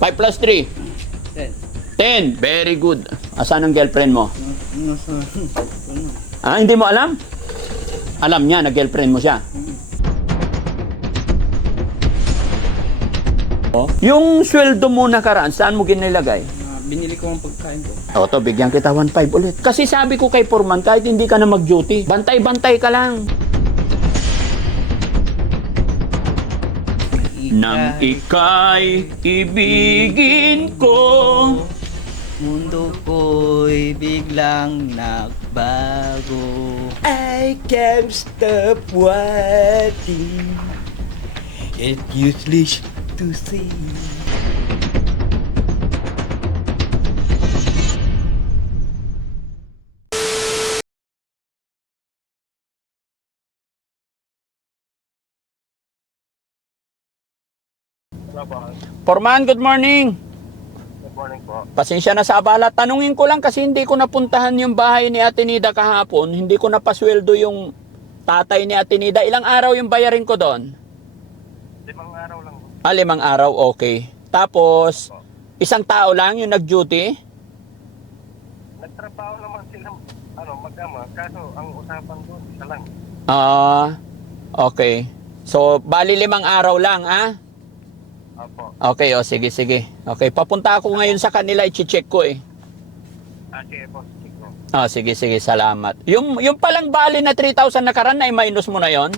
5 plus 3? 10. Very good. Asan ang girlfriend mo? Hindi mo alam? Alam niya na girlfriend mo siya. Yung sweldo mo nakaraan, saan mo ginilagay? Binili ko ang pagkain ko. To, bigyan kita 1.5 ulit. Kasi sabi ko kay Foreman, kahit hindi ka na mag-duty, bantay-bantay ka lang. Nang ika'y ibigin ko, mundo ko'y biglang nagbago. I can't stop waiting. It's useless to say. Foreman, good morning. Good morning po. Pasensya na sa abala. Tanungin ko lang kasi hindi ko napuntahan yung bahay ni Ate Nida kahapon. Hindi ko napasweldo yung tatay ni Ate Nida. Ilang araw yung bayarin ko doon? 5 araw lang. 5 araw, okay. Tapos, isang tao lang yung nag-duty? Nagtrabaho naman sila mag-ama, kaso ang usapan doon isa lang. Okay. So, bali 5 araw lang, Opo. Okay, sige. Okay, papunta ako ngayon sa kanila, i-check ko eh. Sige po, sige. Sige, salamat. Yung palang bali na 3,000 nakaraan na minus mo na yon?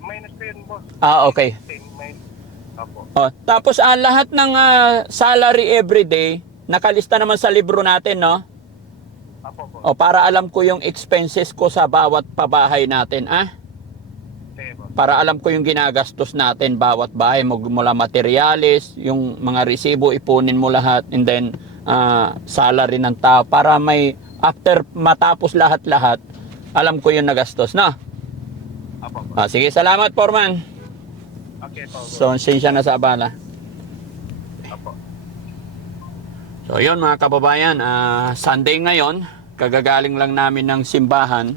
Minus pa yun, boss. Okay. Minus. Opo. Tapos lahat ng salary everyday, nakalista naman sa libro natin, no? Opo, boss. Para alam ko yung expenses ko sa bawat pabahay natin, Sige, boss. Para alam ko yung ginagastos natin bawat bahay, mula materyales, yung mga resibo ipunin mo lahat, and then salary ng tao para may after matapos lahat-lahat, alam ko yung nagastos, na. Opo, boss. Sige, salamat, Foreman. Okay po, boss. So, siya na sa abala. Opo. So, yun mga kababayan, Sunday ngayon, kagagaling lang namin ng simbahan.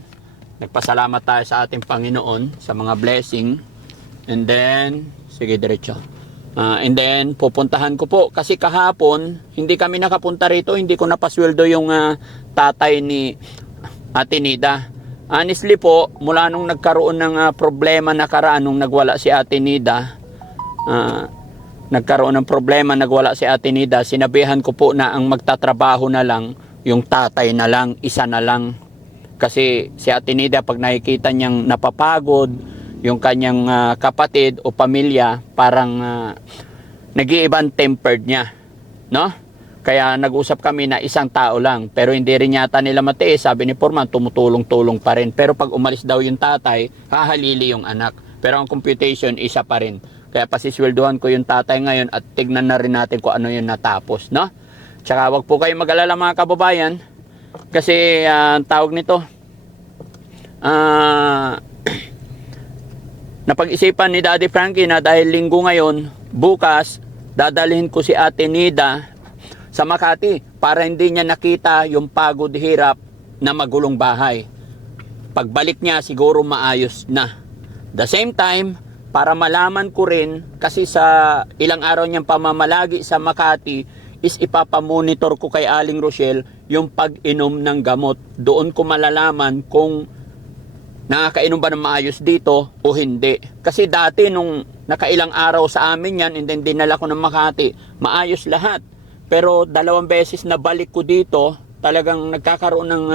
Nagpasalamat tayo sa ating Panginoon sa mga blessing. And then, sige diretso. And then, pupuntahan ko po. Kasi kahapon, hindi kami nakapunta rito. Hindi ko napasweldo yung tatay ni Ate Nida. Honestly po, mula nung nagkaroon ng problema nakaraan nung nagwala si Ate Nida, nagwala si Ate Nida, sinabihan ko po na ang magtatrabaho na lang, yung tatay na lang, isa na lang. Kasi si Ate Nida, pag nakikita niyang napapagod, yung kanyang kapatid o pamilya, parang nag-iibang tempered niya. No? Kaya nag-usap kami na isang tao lang. Pero hindi rin yata nila matiis. Sabi ni Foreman, tumutulong-tulong pa rin. Pero pag umalis daw yung tatay, hahalili yung anak. Pero ang computation, isa pa rin. Kaya pasisweldohan ko yung tatay ngayon at tignan na rin natin kung ano yung natapos. No? Tsaka wag po kayong mag-alala mga kababayan. Kasi tawag nito, napag-isipan ni Daddy Frankie na dahil linggo ngayon, bukas, dadalhin ko si Ate Nida sa Makati para hindi niya nakita yung pagod hirap na magulong bahay. Pagbalik niya, siguro maayos na. The same time, para malaman ko rin, kasi sa ilang araw niyang pamamalagi sa Makati, is ipapamonitor ko kay Aling Rochelle yung pag-inom ng gamot. Doon ko malalaman kung nakakainom ba ng maayos dito o hindi. Kasi dati nung nakailang araw sa amin yan and then dinala ko ng Makati, maayos lahat. Pero 2 beses na balik ko dito, talagang nagkakaroon ng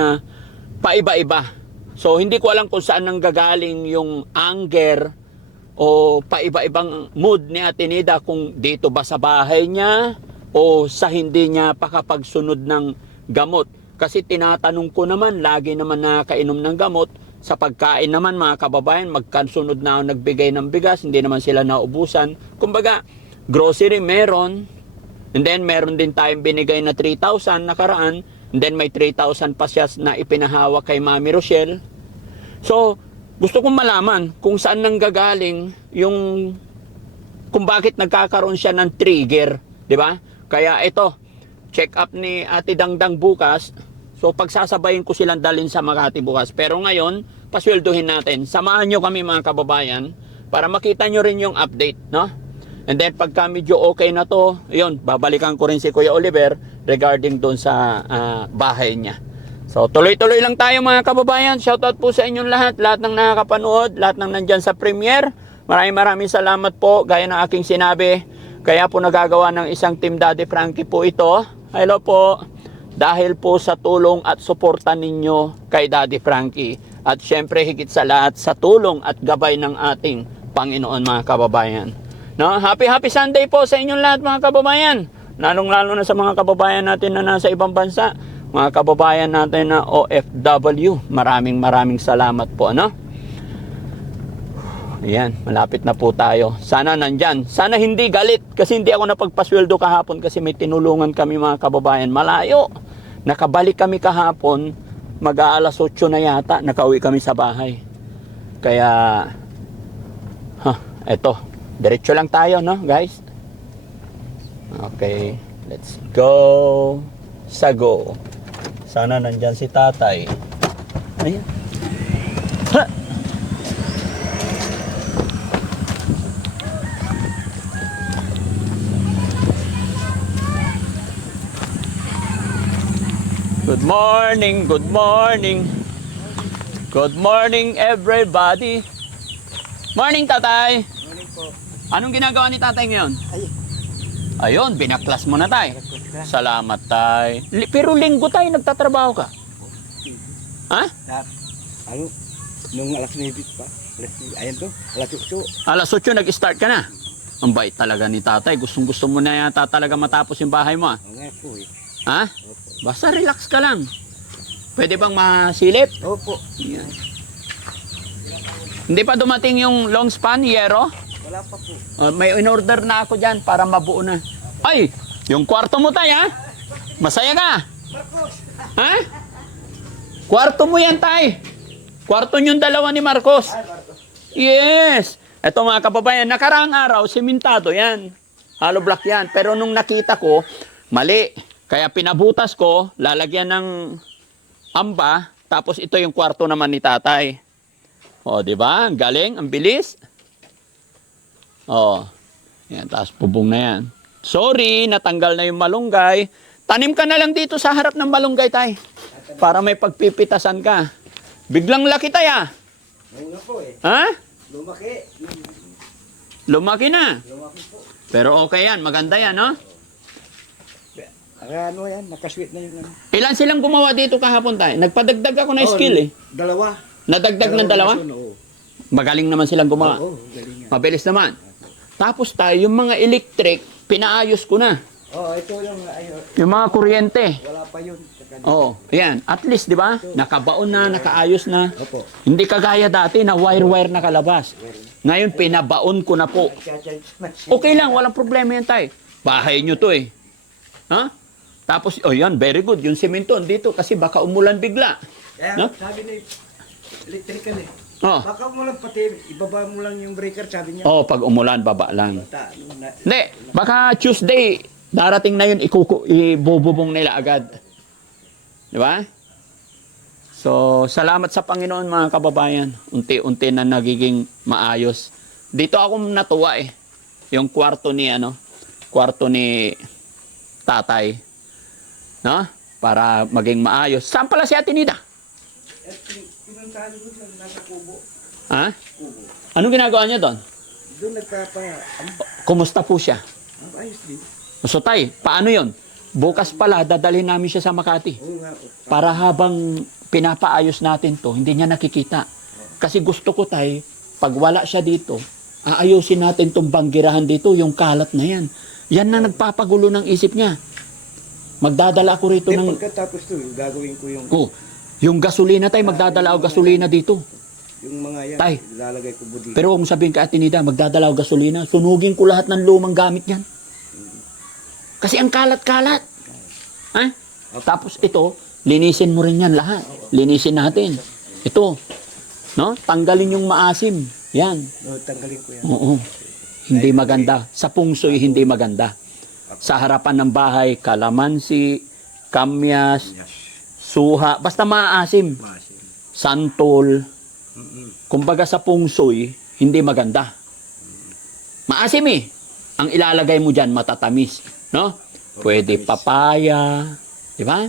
paiba-iba. So hindi ko alam kung saan nanggagaling yung anger o paiba-ibang mood ni Ate Nida, kung dito ba sa bahay niya o sa hindi niya pakapagsunod ng gamot. Kasi tinatanong ko naman, lagi naman nakainom ng gamot. Sa pagkain naman mga kababayan, magkasunod na ako nagbigay ng bigas, hindi naman sila naubusan. Kumbaga, grocery meron, and then meron din tayong binigay na 3,000 nakaraan, and then may 3,000 pa siya na ipinahawak kay Mami Rochelle. So, gusto kong malaman kung saan nanggagaling yung, kung bakit nagkakaroon siya ng trigger, di ba? Kaya ito, check up ni Ate Dangdang bukas. So pagsasabayin ko silang dalhin sa Makati bukas. Pero ngayon, pasweldohin natin. Samahan nyo kami mga kababayan para makita nyo rin yung update, no? And then pagka medyo okay na to, yun, babalikan ko rin si Kuya Oliver regarding doon sa bahay niya. So tuloy-tuloy lang tayo mga kababayan. Shoutout po sa inyong lahat ng nakakapanood, lahat ng nandyan sa premiere. Maraming salamat po. Gaya ng aking sinabi, kaya po nagagawa ng isang Team Daddy Frankie po ito. Hello po. Dahil po sa tulong at suporta ninyo kay Daddy Frankie. At syempre higit sa lahat sa tulong at gabay ng ating Panginoon mga kababayan. No? Happy Sunday po sa inyong lahat mga kababayan. Lalong-lalo na sa mga kababayan natin na nasa ibang bansa. Mga kababayan natin na OFW. Maraming salamat po. Ano? Ayan, malapit na po tayo. Sana nandyan. Sana hindi galit kasi hindi ako napagpasweldo kahapon kasi may tinulungan kami mga kababayan. Malayo. Nakabalik kami kahapon. Mag-aalas 8 na yata. Nakauwi kami sa bahay. Kaya, eto. Diretso lang tayo, no, guys? Okay. Let's go. Sago. Sana nandyan si tatay. Ayan. Ha! Good morning, good morning. Good morning, everybody. Morning, tatay. Morning po. Anong ginagawa ni tatay ngayon? Ay, Ayun, binaklas mo na tay. Salamat tay. Pero linggo tayo nagtatrabaho ka? Ha? ano? Nung alas 9 pa. Ayan to, alas 8. Alas 8 nag-start ka na? Ang bait talaga ni tatay. Gustong-gusto mo na yata talaga matapos yung bahay mo. Oo nga po eh. Ha? Basta relax ka lang. Pwede bang masilip? Opo. Yan. Hindi pa dumating yung long span, yero? Wala pa po. May in-order na ako dyan para mabuo na. Ay! Yung kwarto mo tay, ha? Masaya ka? Ha? Kwarto mo yan, tay. Kwarto yung dalawa ni Marcos. Yes. Ito mga kababayan, nakaraang araw, simentado yan. Hollow block yan. Pero nung nakita ko, mali. Kaya pinabutas ko, lalagyan ng amba, tapos ito yung kwarto naman ni tatay. O, di ba? Ang galing, ang bilis. O, yan, tapos bubong na yan. Sorry, natanggal na yung malunggay. Tanim ka na lang dito sa harap ng malunggay, tay. Para may pagpipitasan ka. Biglang laki, tay, ah. Oo nga po eh. Ha? Lumaki. Lumaki na. Lumaki po. Pero okay yan, maganda yan, no? Ano yan, nakasweet na yung ano. Ilan silang gumawa dito kahapon, tay? Nagpadagdag ako ng skill, eh. Dalawa. Nadagdag ng dalawa? Oo. Magaling naman silang gumawa. Oo, galing nga. Mabilis naman. Tapos tayo, yung mga electric, pinaayos ko na. Oo, ito yung Yung mga kuryente. wala pa yun. Oo, ayan. At least, di ba? Nakabaon na, nakaayos na. Opo. Hindi kagaya dati na wire-wire nakalabas. Ngayon, pinabaon ko na po. Okay lang, walang problema yan, tay. Bahay nyo to, eh. Ha? Tapos, oh yan, very good. Yung semento dito kasi baka umulan bigla. No? Sabi ni electrical eh. Oh. Baka mo lang pati, ibaba mo lang yung breaker, sabi niya. Oh, pag umulan, baba lang. Ano na, Hindi, baka Tuesday, darating na yun, ibububong nila agad. Di ba? So, salamat sa Panginoon mga kababayan. Unti-unti na nagiging maayos. Dito ako natuwa eh. Yung kwarto ni tatay. No? Para maging maayos. Saan pala si Ate Nida? pinuntahan doon sa nasa kubo. Ha? Anong ginagawa niya doon? Doon nagpapa, Kumusta po siya? ayos din. So tay, paano yon? Bukas pala, dadalhin namin siya sa Makati. Oo nga. Para habang pinapaayos natin to, hindi niya nakikita. Kasi gusto ko tay, pag wala siya dito, aayusin natin tong banggirahan dito, yung kalat na yan. Yan na nagpapagulo ng isip niya. Magdadala ako rito ng... Pagkatapos to, gagawin ko yung, Oh, yung gasolina tay, magdadala ako gasolina dito. yung mga yan, Tay. lalagay ko budi. Pero kung sabihin ka, Ate Nida, magdadala ako gasolina, sunugin ko lahat ng lumang gamit niyan. Kasi ang kalat-kalat. Ha? Tapos ito, linisin mo rin yan lahat. Linisin natin. Ito, no? Tanggalin yung maasim. Yan. No, tanggalin ko yan. Oo. Hindi maganda. Sa pungsoy, hindi maganda. Sa harapan ng bahay, kalamansi, kamyas, suha, basta maasim. Masin. Santol. Kumbaga sa pungsoy, hindi maganda. Maasim eh. ang ilalagay mo dyan matatamis, no? Pwede papaya, di ba?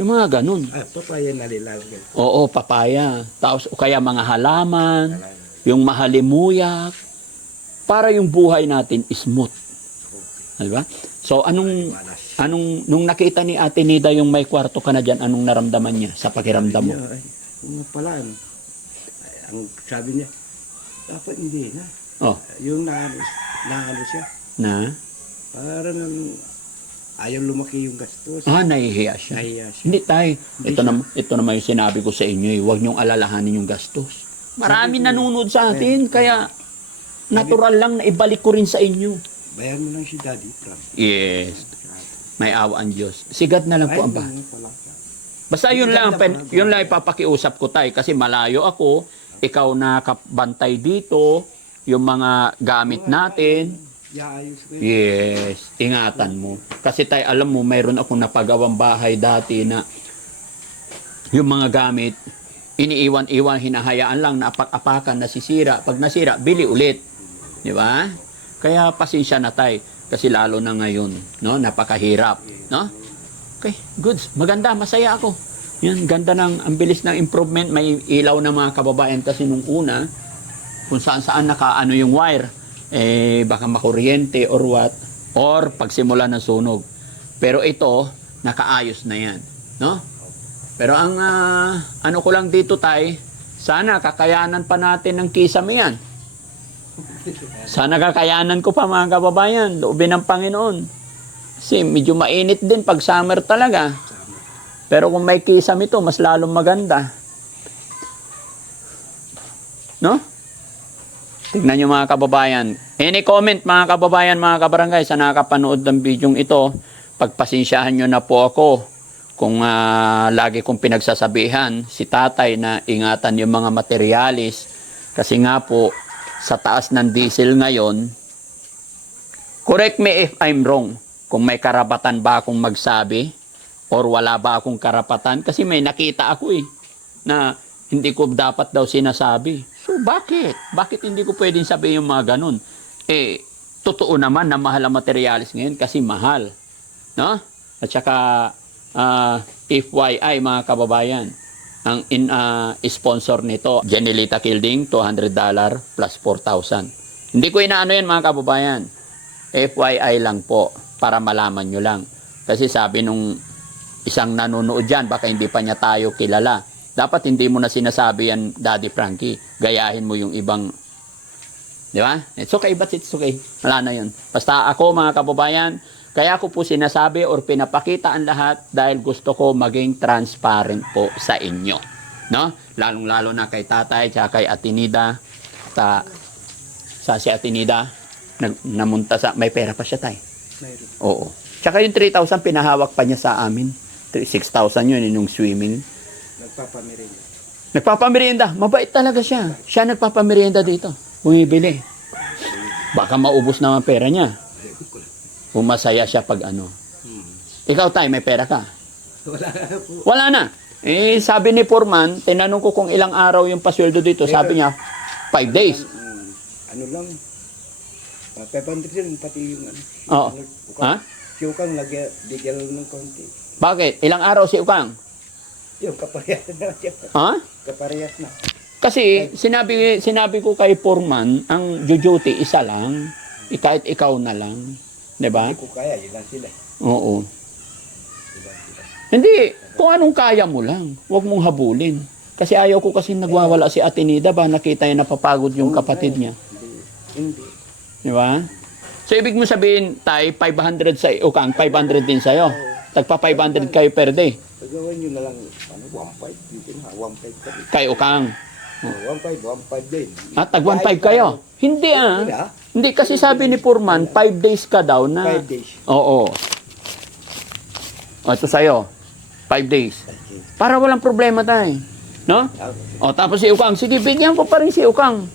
Yung mga ganun. Papaya na nilalagay. Oo, papaya. Tapos o kaya mga halaman, yung mahalimuyak, para yung buhay natin smooth. Di ba? So nung nakita ni Ate Nida yung may kwarto ka na dyan, anong naramdaman niya sa pakiramdam mo? Ay, yung pala, ang sabi niya, dapat hindi na. Oh, Yung naano siya, na? parang ayaw lumaki yung gastos. Nahihiya siya. Nahiya siya. Hindi tay, ito naman yung sinabi ko sa inyo, huwag niyong alalahanin yung gastos. Marami nanonood sa atin, kaya natural lang na ibalik ko rin sa inyo. Bayan mo lang si Daddy Frank. Yes, may awa ang Diyos. Sigad na lang po ang bahay. pala. Basta yun lang, yun lang ipapakiusap ko tay, kasi malayo ako, ikaw na kabantay dito, yung mga gamit natin. Yaayos ko yun. Yes, ingatan mo. Kasi tay, alam mo, mayroon akong napagawang bahay dati na yung mga gamit, iniiwan-iwan, hinahayaan lang na apak-apakan, nasisira. Pag nasira, bili ulit. Di ba? Kaya pasensya na tay, kasi lalo na ngayon, no? Napakahirap, no? Okay, goods. Maganda, masaya ako. Yan, ganda ang bilis ng improvement. May ilaw na mga kababayan kasi nung una, kung saan-saan nakaano yung wire, baka makuryente or what, or pagsimula ng sunog. Pero ito, nakaayos na yan, no? Pero ang ano ko lang dito tay, sana kakayanan pa natin ng kisame yan. Sana kakayanan ko pa mga kababayan, loobin ng Panginoon. Kasi medyo mainit din pag summer talaga. Pero kung may kisame ito, mas lalong maganda. No? Tignan nyo mga kababayan. Any comment mga kababayan, mga kabarangay, sa nakapanood ng bidyong ito, pagpasensyahan nyo na po ako kung lagi kong pinagsasabihan si tatay na ingatan yung mga materialis. Kasi nga po, sa taas ng diesel ngayon, correct me if I'm wrong, kung may karapatan ba akong magsabi or wala ba akong karapatan, kasi may nakita ako na hindi ko dapat daw sinasabi. So bakit? Bakit hindi ko pwedeng sabihin yung mga ganun? Totoo naman na mahal ang materialis ngayon kasi mahal. No? At saka, FYI mga kababayan, ang sponsor nito, Jenelita Kilding, $200 plus 4,000. Hindi ko inaano yan mga kababayan. FYI lang po, para malaman nyo lang. Kasi sabi nung isang nanonood dyan, baka hindi pa niya tayo kilala. Dapat hindi mo na sinasabi yan, Daddy Frankie. Gayahin mo yung ibang, di ba? It's okay, but it's okay. Wala na yun. Basta ako mga kababayan, kaya ko po sinasabi or pinapakita ang lahat dahil gusto ko maging transparent po sa inyo. No? Lalong-lalo na kay tatay at kay Ate Nida. Sa si Ate Nida, namunta sa, may pera pa siya tay. Mayroon. Oo. Tsaka yung 3,000 pinahawak pa niya sa amin. 6,000 yun yung swimming. Nagpapamirinda. Nagpapamerienda. Mabait talaga siya. Siya nagpapamerienda dito. Bumibili. Baka maubos naman pera niya. Kung masaya siya pag ano. Ikaw tay, may pera ka? Wala na po. Wala na. Sabi ni Foreman, tinanong ko kung ilang araw yung pasweldo dito. Sabi niya, 5 days. Ano lang, 500 yun, pati yung ano. Oo. Ha? Si Ukang bigyan ng konti. Bakit? Ilang araw si Ukang? Yung kaparehas na siya. Ha? Kaparehas na. Kasi sinabi ko kay Foreman, ang duty isa lang. Kahit ikaw na lang. 'Di ba? Hindi ko kaya, yun lang sila. Oo. Hindi, kung anong kaya mo lang, huwag mong habulin. Kasi ayaw ko kasi nagwawala si Ate Nida ba, nakita niya napapagod yung kapatid niya. Hindi. Di ba? So, ibig mo sabihin, tay, 500 sa Ukang, 500 din sa'yo. Tagpa 500 kayo per day. Pagawin nyo na lang, 1.5, dito na, 1.5 pa rin. Kay Ukang. 1.5 din. Tag 1.5 kayo. Hindi Hindi, kasi sabi ni Foreman, 5 days ka daw na. 5 days. Oo. Ito sa'yo. 5 days. Para walang problema tayo. No? O, tapos si Ukang. Sige, bigyan ko pa rin si Ukang.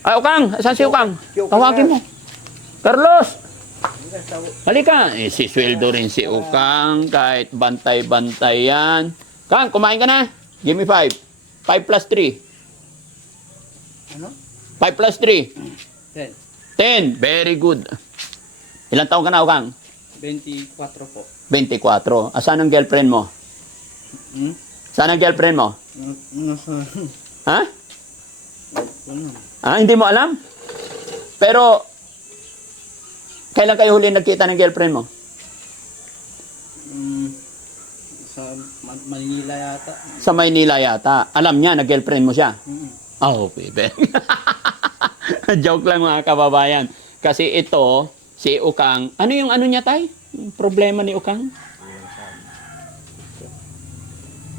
Ay, Ukang! Saan si Ukang? Tawagin mo. Carlos! Halika. Si sweldo rin si Ukang. Kahit bantay-bantay yan. Kang, kumain ka na? Give me 5. 5 plus 3. Ano? 5 plus 3. 10. 10. Very good. Ilang taon ka na, Ukang? 24 po. 24. Asan ang girlfriend mo? Hmm? Saan ang girlfriend mo? Nasa... Ha? Ano? Hindi mo alam? Pero, kailan kayo huli nagkita ng girlfriend mo? Sa Manila yata. Sa Maynila yata. Alam niya na girlfriend mo siya? Oh, baby. Joke lang mga kababayan. Kasi ito, si Ukang, ano yung ano niya tay? Yung problema ni Ukang?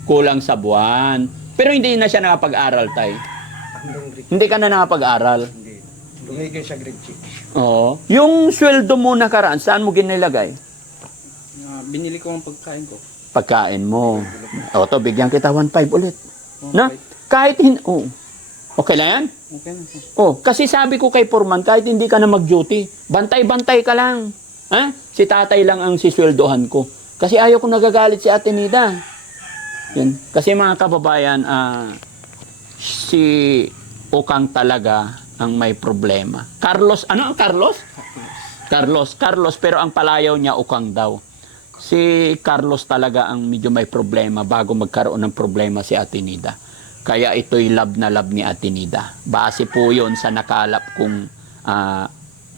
Kulang sa buwan. Pero hindi na siya nakapag-aral tay. Hindi ka na nakapag-aral. Hindi. Lumigay sa grade 6. Oo. Yung sweldo mo nakaraan, saan mo ginilagay? Binili ko ang pagkain ko. Pagkain mo. O to, bigyan kita 1.5 ulit. Oh, Na? Kahit oh. Okay lang yan? Okay na. Oh, kasi sabi ko kay Foreman, kahit hindi ka na mag-duty, bantay-bantay ka lang. Ha? Si tatay lang ang sisweldohan ko. Kasi ayaw ko nagagalit si Ate Nida. Yan. Kasi mga kababayan, si Ukang talaga ang may problema. Carlos, ano ang Carlos? Carlos, pero ang palayaw niya Ukang daw. Si Carlos talaga ang medyo may problema bago magkaroon ng problema si Ate Nida. Kaya ito'y love na love ni Ate Nida. Base po yun sa nakalap kong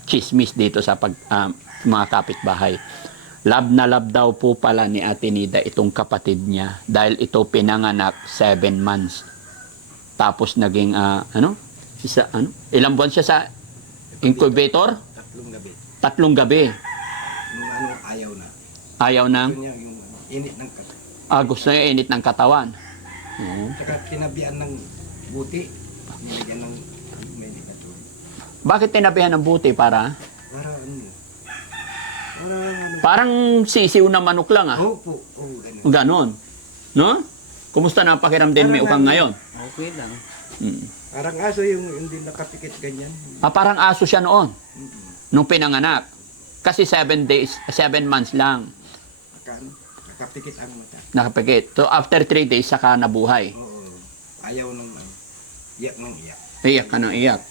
chismis dito sa mga kapitbahay. Love na love daw po pala ni Ate Nida itong kapatid niya dahil ito pinanganak 7 months. Tapos naging ilang buwan siya sa incubator? 3 gabi. 3 gabi. Yung ano, ayaw na. Ayaw nang Yun yung init ng katawan. gusto niya init ng katawan. Oo. Saka kinabihan ng buti. Nilagyan ng medicator. Bakit tinabihan ng buti para? Para ano? Para ano? Parang sisiw na manok lang Po. Oh, ganun. Ganon. No? Kumusta na ang pakiramdam mo Ukang ngayon? Okay lang. Parang aso yung hindi nakapikit ganyan. Parang aso siya noon. Mm-mm. Nung pinanganak. Kasi 7 months lang Nakapikit ang mata. nakapikit. So after 3 days, saka nabuhay. Oo. Ayaw ng iyak ng iyak. Iyak ka ng iyak.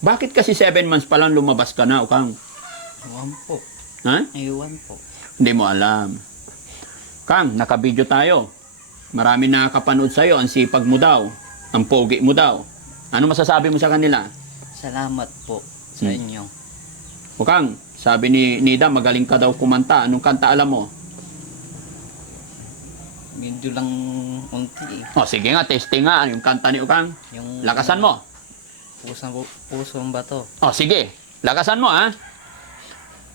Bakit kasi 7 months pa lang lumabas ka na, Ukang? Ewan po. Ha? Ewan po. Hindi mo alam. Kang, nakabidyo tayo. Marami nakakapanood sa'yo. Ang sipag mo daw. Ang pogi mo daw. Ano masasabi mo sa kanila? Salamat po sa inyo. Ukang, sabi ni Nida, magaling ka daw kumanta. Anong kanta alam mo? Medyo lang unti eh. Sige nga, testing nga. Yung kanta ni Ukang. Yung Lakasan mo. pusong bato. Sige. Lakasan mo, ha?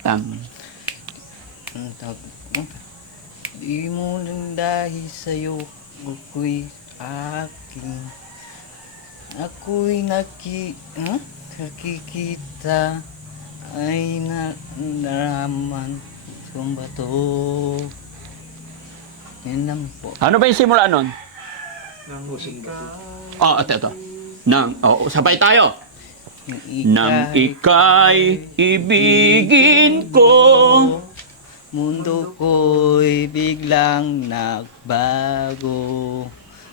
Ang tawag mo? Di mo lang dahil sa'yo, ako'y aking. Ako'y nakikita ay naraman bato. Yan lang po. Ano ba yung simula nun? Pusong bato. Ito. Sabay tayo. Yung Nang ika'y ibigin ko. Mundo ko'y biglang nagbago.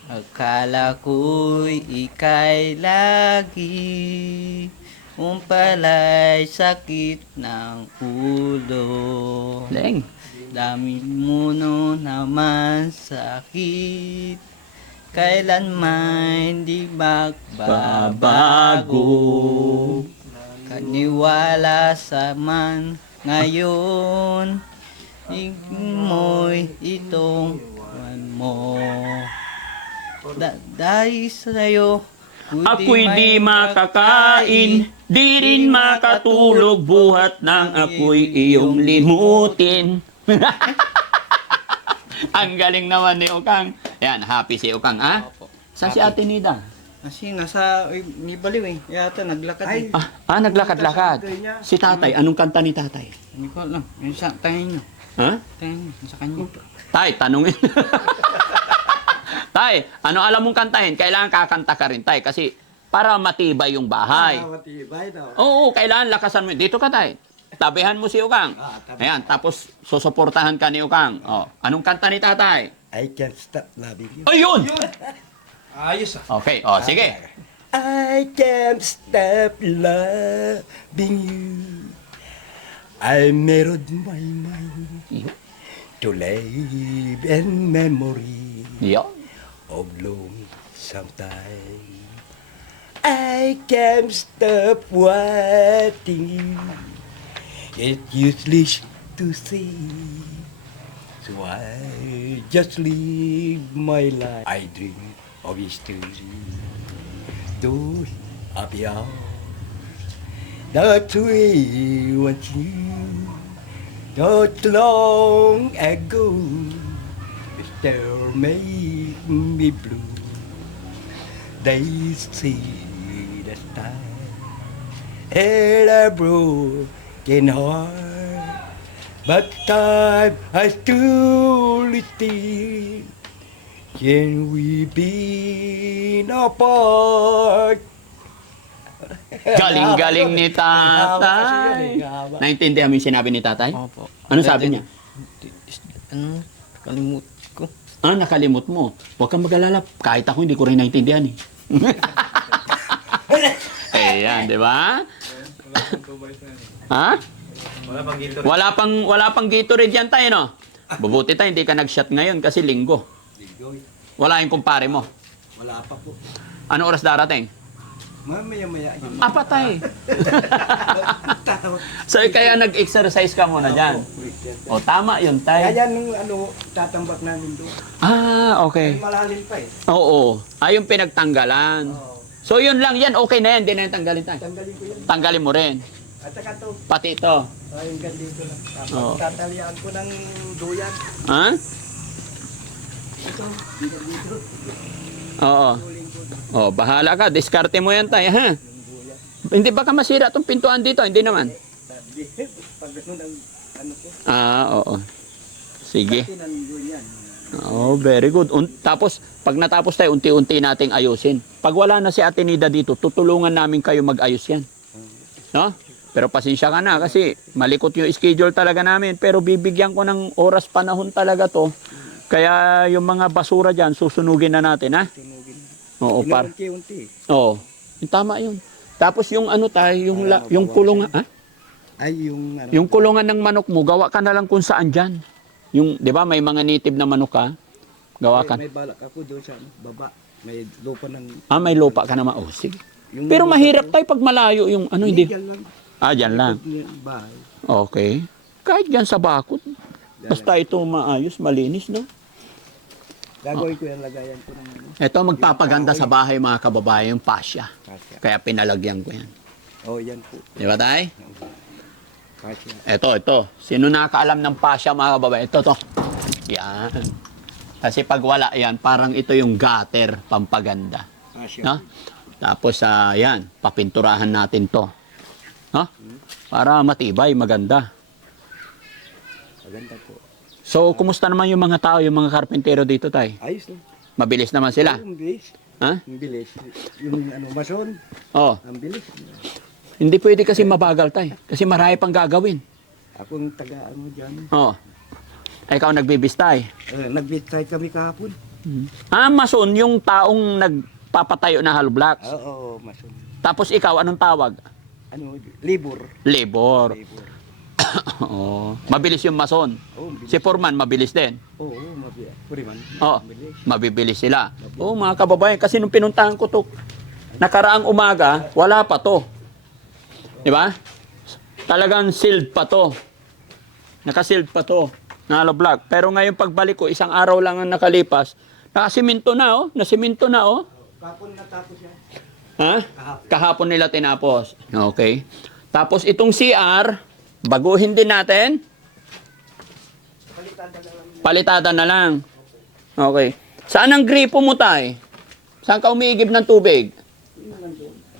Akala ko'y ika'y lagi. Pala'y sakit ng ulo. Leng. Dami mo no naman sakit. Kailanman hindi magbabago. Kaniwala sa man ngayon. Mo'y itong mo. Dahil sa'yo, Ako'y di makakain, di rin makatulog, buhat ng ako'y iyong limutin. Ang galing naman ni Ukang. Yan, happy si Ukang, ha? Opo. Saan si Ate Nida? Kasi nasa, may baliw eh. Yata naglakad eh. Naglakad-lakad. Si tatay, anong kanta ni tatay? Hindi ko alam. Yung sa tayo nyo. Ha? Tayo nyo. Sa kanya. Tay, tanungin. Tay, ano alam mong kantahin? Kailangan kakanta ka rin, tay. Kasi para matibay yung bahay. Matibay daw. Oo, kailangan lakasan mo. Dito ka, tay. Tabihan mo si Ukang. Tabi. Ayan, tapos susuportahan ka ni Ukang. Anong kanta ni tatay? I can't stop loving you. Ayun! Ayos ah. Okay, sige. I can't stop loving you. I made up my mind to live in memory Yo. of long sometime. I can't stop wanting you. It's useless to say, so I just live my life. I dream of history, those happy hours that we once knew, not long ago. Still made me blue. They say the time had a broken heart, but time has truly still. Can we be apart? Galing-galing ni tatay. Naintindihan mo yung sinabi ni tatay? Opo. Ano sabi niya? Ano? Kalimut ko. Ah, nakalimot mo. Huwag kang mag-alala. Kahit ako, hindi ko rin naintindihan eh. Ayan, di ba? Ha? Wala pang Gatorade yan tayo, no? Bubuti tayo, hindi ka nag-shot ngayon kasi linggo. Wala yung kumpare mo. Wala pa po. Ano oras darating? Mamaya-maya. Patay. So, kaya nag-exercise ka muna dyan. O, tama yun, Kaya tay. yan nung tatambak namin doon. Ah, okay. Malalim pa eh. Oo. Yung pinagtanggalan. So, yun lang yan. Okay na yan. Hindi na yan tanggalin tayo. Tanggalin ko yan. Tanggalin mo rin. At saka to, Pati ito. yung gandito lang. Oo. Tapos tatalian ko ng duyan. Ha? Ito, dito. Oo. Oh, bahala ka. Diskarte mo yan tayo, ha? Hindi baka masira itong pintuan dito? Hindi naman. Pag ganun ang ano ko, Ah, oo. Sige. tinanong yan. Oh, very good. Tapos, pag natapos tayo, unti-unti nating ayusin. Pag wala na si Ate Nida dito, tutulungan namin kayo mag-ayos yan. No? Pero pasensya ka na kasi malikot yung schedule talaga namin. Pero bibigyan ko ng oras panahon talaga to. Kaya yung mga basura dyan, susunugin na natin, ha? Tinugin. Oo, Unti-unti. Oo. Yung tama yun. Tapos yung ano tayo, yung kulungan, ha? Ay, yung ano. Yung kulungan ng manok mo, gawa ka na lang kung saan dyan. Yung, di ba, may mga native na manok ka? Gawa ka. May balak ako doon sa ano, baba. May lupa ng... Ah, may lupa ka naman. Oh, sige. Yung Pero lupa mahirap ko, tayo pag malayo yung ano, hindi. Dyan lang. Ah, dyan lang. Yung bahay. Okay. Kahit dyan sa bakod. Basta ito maayos, malinis, no? Gagawin ko yung lagayan ko ng ano. Ito, magpapaganda sa bahay, mga kababayan, yung pasya. Kasya. Kaya pinalagyan ko yan. Oh, yan po. Di ba tay? Kasya. Ito. Sino nakakaalam ng pasya, mga kababayan? Ito, to. Yan. Kasi pag wala yan, parang ito yung gutter, pampaganda. Kasya. No? Tapos, yan, papinturahan natin to. No? Para matibay, maganda. Maganda po. So, kumusta naman yung mga tao, yung mga karpentero dito, tay? Ayos lang. Mabilis naman sila. Yung bilis. Ha? Yung bilis. Yung ano, mason. Oh, Ang bilis. hindi pwede kasi mabagal, tay. Kasi marami pang gagawin. Akong taga ano dyan. Oh. Ikaw nagbibistay. Nagbitay kami kahapon. Ah, mason, yung taong nagpapatayo na hollow blocks. Oo, mason. Tapos ikaw, anong tawag? Ano, libur. Labor. Libur. Oo. Mabilis yung mason. Oo, bilis. Si Foreman, mabilis din. Oo, mabiya. Puriman. Oo. Bilis. Mabibilis sila. Oo, mga kababayan, kasi nung pinuntahan ko to, nakaraang umaga, wala pa to. Di ba? Talagang sealed pa to. Naka-sealed pa to. Na hollow block. Pero ngayon pagbalik ko, isang araw lang ang nakalipas, nakasimento na, oh. Nasimento na, oh. Kahapon natapos yan. Ha? Kahapon nila tinapos. Okay. Tapos itong CR, baguhin din natin. Palitada na lang. Okay. Saan ang gripo mo, tay? Saan ka umiigib ng tubig?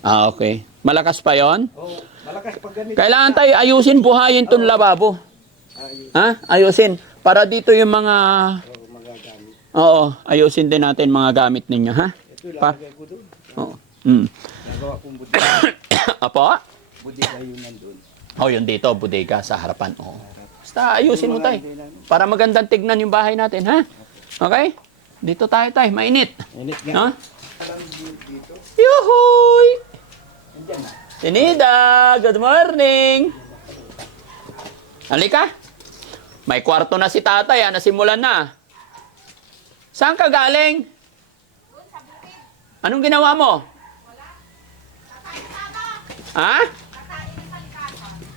Ah, okay. Malakas pa yon? Oo, malakas pag ganito. Kailangan tayo ayusin, buhayin tong lababo. Ayos. Ha? Ayusin. Para dito yung mga... Oo, magagamit. Oo, ayusin din natin mga gamit ninyo, ha? Ito Pa? lalagay ko doon. Oo. Mm. Nagawa kong budiga. Apo? Budiga yun nandun. Oh, yun dito, bodega sa harapan. Oo. Basta ayusin mo, tay. Para magandang tignan yung bahay natin, ha? Okay? Dito tayo, tay. Mainit. Init nga. No? Yuhuy! Tinida, good morning! Halika. May kwarto na si tatay, nasimulan na. Saan ka galing? Anong ginawa mo? Ha?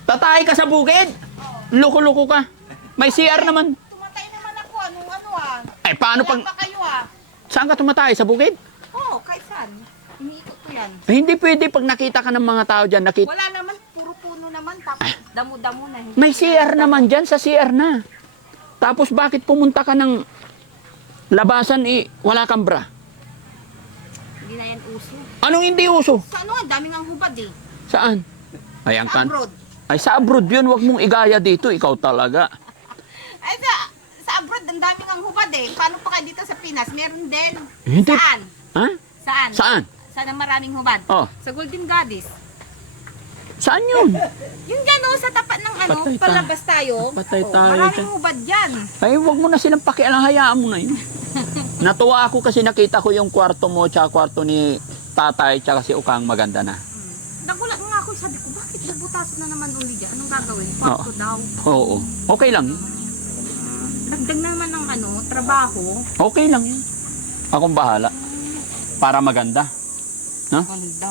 Tatay ka sa bukid? Loko-loko ka. May CR naman. Tumatay naman ako. Ano Ay, paano pag... Kaya pa kayo ah. Saan ka tumatay? Sa bukid? Oo, kahit saan. Iniikot ko yan. Eh, hindi pwede pag nakita ka ng mga tao dyan. Wala naman, puro puno naman. Tapos damo-damo na. Hindi May CR naman dyan, sa CR na. Tapos bakit pumunta ka ng labasan, wala kang bra? Hindi na yan uso. Anong hindi uso? Sa ano, ang daming ang hubad eh. Saan? Ayan Sa kan. abroad. Ay, sa abroad yun. Huwag mong igaya dito. Ikaw talaga. Ay, sa abroad, ang daming ang hubad eh. Paano pa kayo dito sa Pinas? Meron din. Hindi. Saan? Ha? Saan? Saan? Saan ang maraming hubad? Oh, Sa Golden Goddess. saan yun? Yung dyan oh, sa tapat ng ano, Patay tayo. palabas tayo. Patay Oh, tayo maraming dyan. hubad dyan. Ay, huwag mo na silang pakialam. Hayaan mo na yun. Natuwa ako kasi nakita ko yung kwarto mo tsaka kwarto ni tatay tsaka si Ukang maganda na. Nagulat nga ako, sabi ko, bakit bubutasan na naman uli dyan? Anong gagawin? Kwarto daw. Oo. Okay lang yun. Dagdag na naman ng ano, trabaho. Okay lang yun. Akong bahala. Para maganda. Ganda.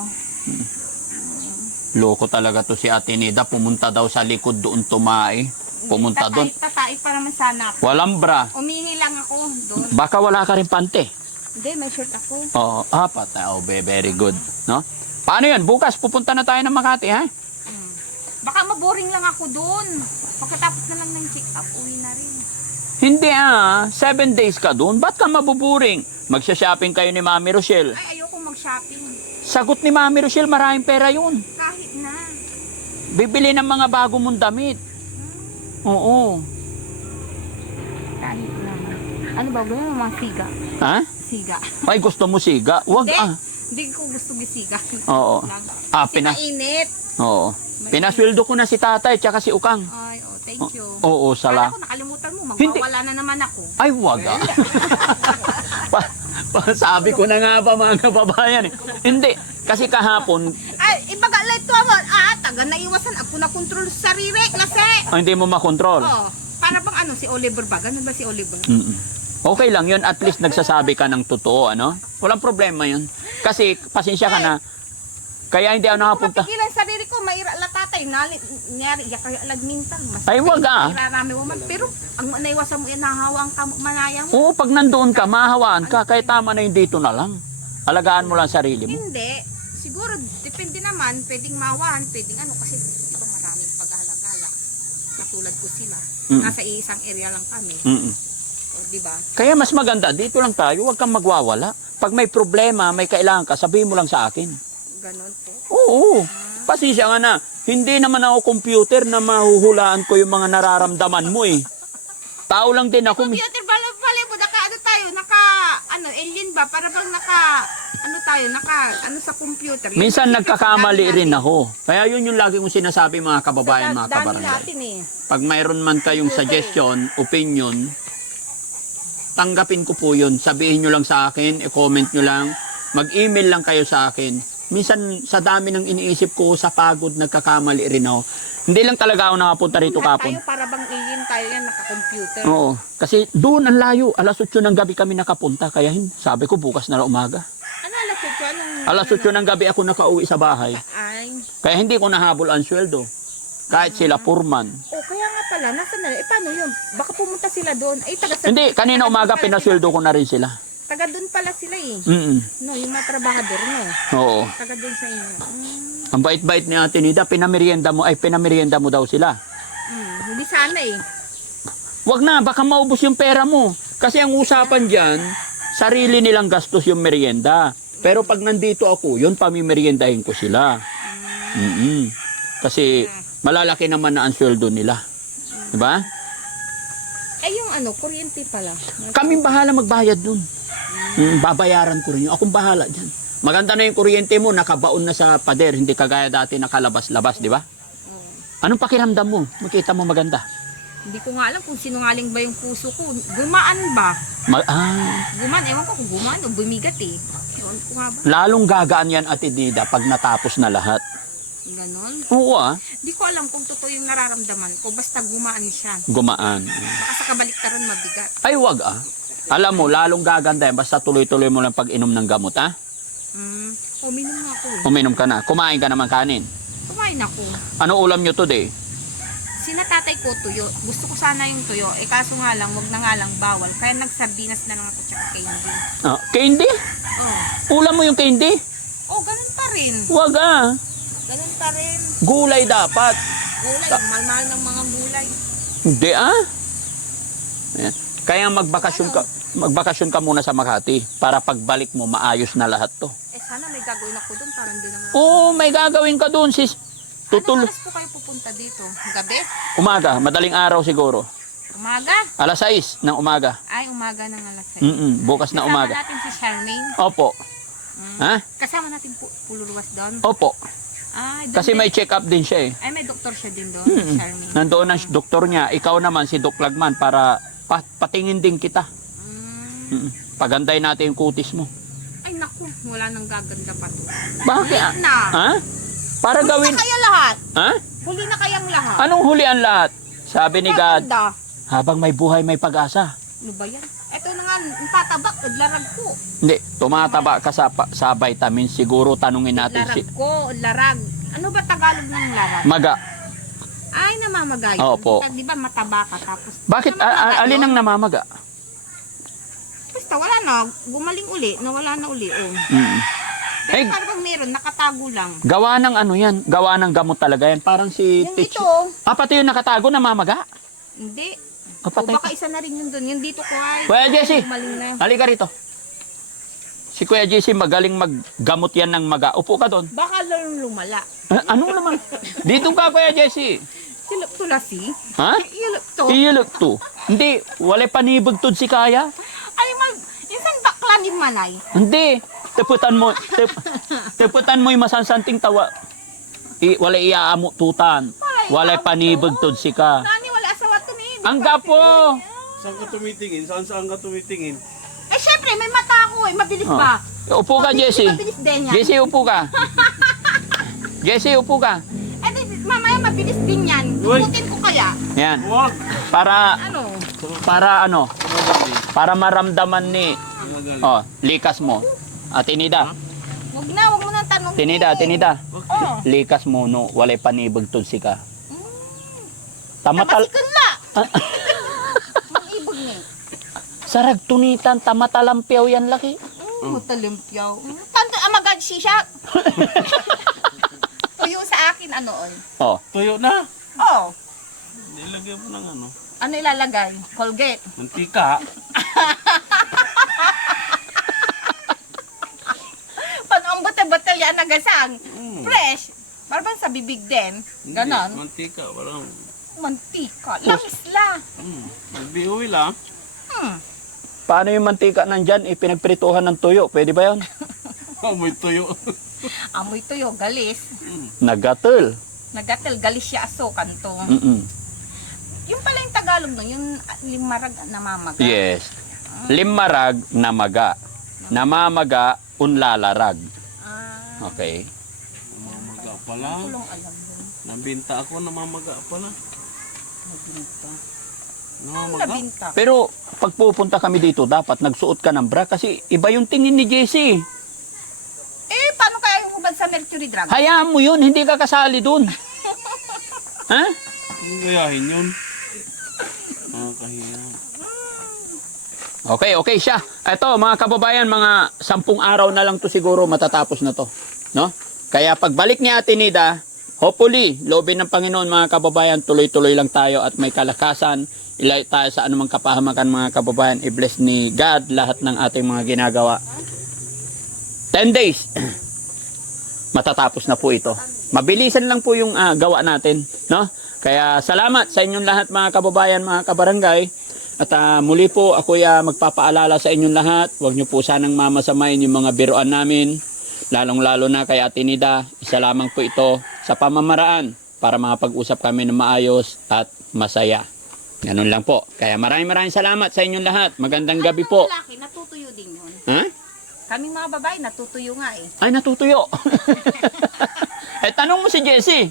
Loko talaga to si Ate Nida. Pumunta daw sa likod doon tumae. Pumunta doon. Tatay pa naman sana ako. Walang bra. Umihi lang ako doon. Baka wala ka rin pante. Hindi, may shirt ako. Oo. Patay. Oh, very good. No? Paano yan? Bukas pupunta na tayo ng Makati, ha? Baka maboring lang ako doon. Pagkatapos na lang ng check-up, uwi na rin. Hindi 7 days ka doon. Ba't ka mabuburing? Magsha-shopping kayo ni Mami Rochelle. Ay, ayoko mag-shopping. Sagot ni Mami Rochelle, maraming pera yun. Kahit na. Bibili ng mga bago mong damit. Oo. Kahit na. Ano ba? Ganyan mga siga. Ha? Siga. Ay, gusto mo siga? Wag Hindi. ah. Hindi ko gusto gisiga. Oo. Ah, Kasi mainit. Oo. Pinasweldo ko na si tatay tsaka si Ukang. Ay, oh, thank you. Oo, Kala sala. ko nakalimutan mo, Hindi. magwawala na naman ako. Ay, wag ah. Sabi ko na nga ba mga kababayan eh. Hindi. Kasi kahapon, Ay, ibaga lang ito mo. Taga naiwasan ako na kontrol sa sarili. Kasi, hindi mo makontrol. oh, para bang ano, si Oliver ba? Ganun ba si Oliver? Mm-mm. Okay lang yun. At least nagsasabi ka ng totoo, ano? Walang problema yun. Kasi, pasensya ka na. Kaya hindi ako nakapunta. Kung mapigilan sarili ko, maira la tatay. Nyari, kaya lagmintan. Ay, wag ah. Irarami mo man. Pero, ang naiwasan mo, nahawa ang manaya mo. Oo, pag nandoon ka, mahawaan ka. Kaya tama na yung dito na lang. Alagaan mo lang sarili mo. Hindi. Siguro, depende naman. Pwedeng mawahan, pwedeng ano. Kasi, di ba maraming paghalagala. Katulad ko sila. Mm. Nasa isang area lang kami. Mm-mm. O, di ba? Kaya mas maganda, dito lang tayo. Huwag kang magwawala. Pag may problema, may kailangan ka, sabihin mo lang sa akin. Ganon po. Oo. Pasensya nga na. Hindi naman ako computer na mahuhulaan ko yung mga nararamdaman mo eh. Tao lang din ako. Computer, bala mo, alien ba? Para bang ano sa computer. Minsan Yung nagkakamali dami rin natin. ako. Kaya yun yung lagi kong sinasabi mga kababayan, mga Dami kabarangay. natin eh. Pag mayroon man kayong suggestion, opinion, tanggapin ko po yun. Sabihin nyo lang sa akin, i-comment nyo lang, mag-email lang kayo sa akin. Minsan sa dami ng iniisip ko, sa pagod, nagkakamali rin ako. Hindi lang talaga ako nakapunta rito Lahat kapon. tayo para bang alien tayo yan, naka-computer. Oo. Kasi doon ang layo. Alas 8 ng gabi kami nakapunta. Kaya sabi ko bukas na lang umaga. Ano alas 8? Anong... Alas 8 ng gabi ako nakauwi sa bahay. Ay. Kaya hindi ko nahabol ang sweldo. Kahit sila purman. Oh, kaya nga pala, nasa na, paano yun? Baka pumunta sila doon. Ay, taga sa... Hindi, kanina taga- umaga pala pinasweldo ko na rin sila. Taga doon pala sila eh. Mm. No, yung mga trabahador no. Oo. Taga doon sa inyo. Ang bait-bait ni Ate Nida, pinamerienda mo daw sila. Hindi sana eh. Wag na, baka maubos yung pera mo. Kasi ang usapan dyan, sarili nilang gastos yung merienda. Pero pag nandito ako, yun pamimeriendahin ko sila. Mm-mm. Kasi malalaki naman na ang sweldo nila. Diba? Eh yung ano, kuryente pala. Kaming bahala magbayad dun. Babayaran ko rin yun. Akong bahala dyan. Maganda na yung kuryente mo, nakabaon na sa pader. Hindi kagaya dati nakalabas-labas, di ba? Anong pakiramdam mo? Makita mo maganda. Hindi ko nga alam kung sinungaling ba yung puso ko. Gumaan ba? Gumaan, ewan ko kung gumaan o bumigat eh. Ewan ko nga ba? lalong gagaan yan, Ate Nida, pag natapos na lahat. Ganon. Oo Hindi ko alam kung totoo yung nararamdaman ko. Basta gumaan siya. gumaan. Baka sa kabaliktaran mabigat. Ay, wag Alam mo, lalong gaganda yan, basta tuloy-tuloy mo lang pag-inom ng gamot, Uminom nga ako eh. Uminom ka na. Kumain ka naman kanin. Kumain ako. Ano ulam nyo today? Sinatatay ko tuyo. Gusto ko sana yung tuyo. Eh kaso nga lang, wag na nga lang bawal. Kaya nagsardinas na lang ako tsaka candy. Candy? Oh. Ulam mo yung candy? Oh, ganun pa rin. Wag Ganun pa rin. Gulay dapat. Gulay. Mahal-mahal ng mga gulay. Hindi Ayan. Kaya magbakasyon ka muna sa Makati para pagbalik mo maayos na lahat to. Eh sana may gagawin ako doon para hindi naman. Oo, may gagawin ka doon, sis. Anong oras po kayo pupunta dito? Gabi? Umaga, madaling araw siguro. Umaga? Alas 6 ng umaga. Ay, umaga ng alas 6. Bukas na umaga. Kasama natin si Charmaine. Opo. Ha? Kasama natin pululuwas doon. Opo. Ay, doon Kasi din. may check-up din siya eh. Ay, may doktor siya din doon, si Charmaine. Nandoon ang doktor niya. Ikaw naman, si Doc Lagman, para patingin din kita. Paganday natin yung kutis mo. Ay, naku. Wala nang gaganda pa to. Bakit? Huli na. Ha? Para Huli gawin... na kaya lahat. Ha? Huli na kayang lahat. Anong hulian lahat? Sabi ni God, Gaganda. habang may buhay, may pag-asa. Ano ba yan? Ito na nga, tatabak, larag ko. Hindi, tumataba ka sa vitamins. Siguro tanungin natin si Larag ko, larag. Ano ba Tagalog ng larag? Maga. Ay, namamaga yun. Opo. Di ba mataba ka tapos... Bakit? namamaga Alin yun? ang namamaga? Basta wala na, gumaling uli, nawala na uli. Oh. Eh, Pero parang meron, nakatago lang. gawa ng ano yan? Gawa ng gamot talaga yan. Parang si Yung Tich. ito, Pati yung nakatago, namamaga. hindi. Ah, O patay baka isa na rin yun doon. Yung dito ko ay... Kuya Jesse. Gumaling na. Halika rito. Si Kuya JC magaling maggamot yan ng maga. Upo ka doon. Baka lang lumala. Ano naman? Dito ka, Kuya JC. Silap to lasi. Ha? Ilap to. Iyulog to. Hindi, wala panibag to si Kaya. Ay, insan bakla ni Malay. Hindi. Teputan mo yung masansanting tawa. Wala iaamo tutan. Wala panibag to si ka. Nani, wala asawa to ni. Ang gapo. Saan ka tumitingin? Saan ka tumitingin? Eh, syempre, may mata ako eh. Mabilis ba? Upo ka, Jesse. Mabilis din yan. Jesse, upo ka. Jesse, upo ka. Eh, mamaya mabilis din yan. Uy. Putin ko kaya. Yan. Huwag! Ano? Para maramdaman ni likas mo. Tinida. Wag mo nang tanong. Tinida. Oh. Likas mo no, walay panibag to si ka. Tamatal Tamasikon la. Ang ibog ni. sarag tunitan tamatalampyaw yan laki. Matalimpyaw. Tanto amagad siya. Tuyo sa akin ano on. Tuyo na! Oh. Nilagyan mo ng ano? Ano ilalagay? Colgate. Mantika. Pag ang buta-buta yan nagasang. Fresh. Parang sa bibig din. Ganon. Mantika, walang... Mantika. Langis la. Nagbiuwi lang. Paano yung mantika nandyan pinagprituhan ng tuyo? Pwede ba yan? May tuyo. Amoy tuyo, galis. Nagatul. Nagatil, galis siya aso, kanto. Yung pala yung Tagalog nun, yung limarag na mamaga. Yes. Limarag namaga. Namamaga unlalarag. Okay. Namamaga pala. Kulong alam mo. Nabinta ako, namamaga pala. Nabinta. Namamaga? Nabinta. Pero pag pupunta kami dito, dapat nagsuot ka ng bra kasi iba yung tingin ni JC. Eh, paano kaya yung hubad sa Mercury Drug? Hayaan mo yun, hindi ka kasali dun. Ha? Ang gayahin yun. Nakakahiya. Okay siya. Ito mga kababayan, mga 10 araw na lang to siguro matatapos na to. No? Kaya pagbalik ni Ate Nida, hopefully, loobin ng Panginoon mga kababayan, tuloy-tuloy lang tayo at may kalakasan. Ilay tayo sa anumang kapahamakan mga kababayan. I-bless ni God lahat ng ating mga ginagawa. 10 days. Matatapos na po ito. Mabilisan lang po yung gawa natin. No? Kaya salamat sa inyong lahat mga kababayan, mga kabarangay. At muli po ako magpapaalala sa inyong lahat. Huwag niyo po sanang mamasamayin yung mga biruan namin. Lalong-lalo na kay Ate Nida. Isa lamang po ito sa pamamaraan para makapag-usap kami ng maayos at masaya. Ganun lang po. Kaya maraming salamat sa inyong lahat. Magandang gabi po. Lalaki, natutuyo din yun. Ha? Kaming mga babae, natutuyo nga eh. Ay, natutuyo. Eh, tanong mo si Jessie.